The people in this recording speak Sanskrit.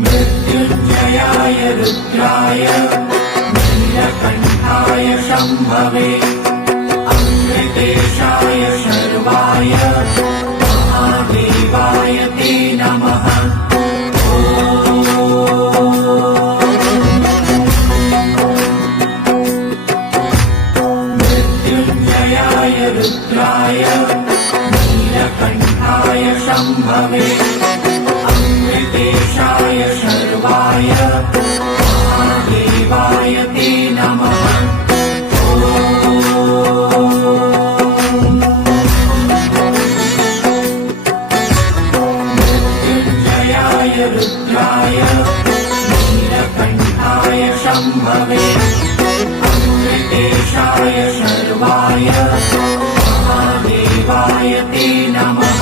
मृत्युञ्जयाय रुद्राय नीलकण्ठाय शम्भवे अमृतेशाय शर्वाय महादेवाय ते नमः। मृत्युञ्जयाय रुद्राय नीलकण्ठाय शम्भवे अमृतेशाय शर्वाय महादेवाय ते नमः। मृत्युञ्जयाय रुद्राय नीलकण्ठाय शम्भवे अमृतेशाय शर्वाय महादेवाय ते नमः।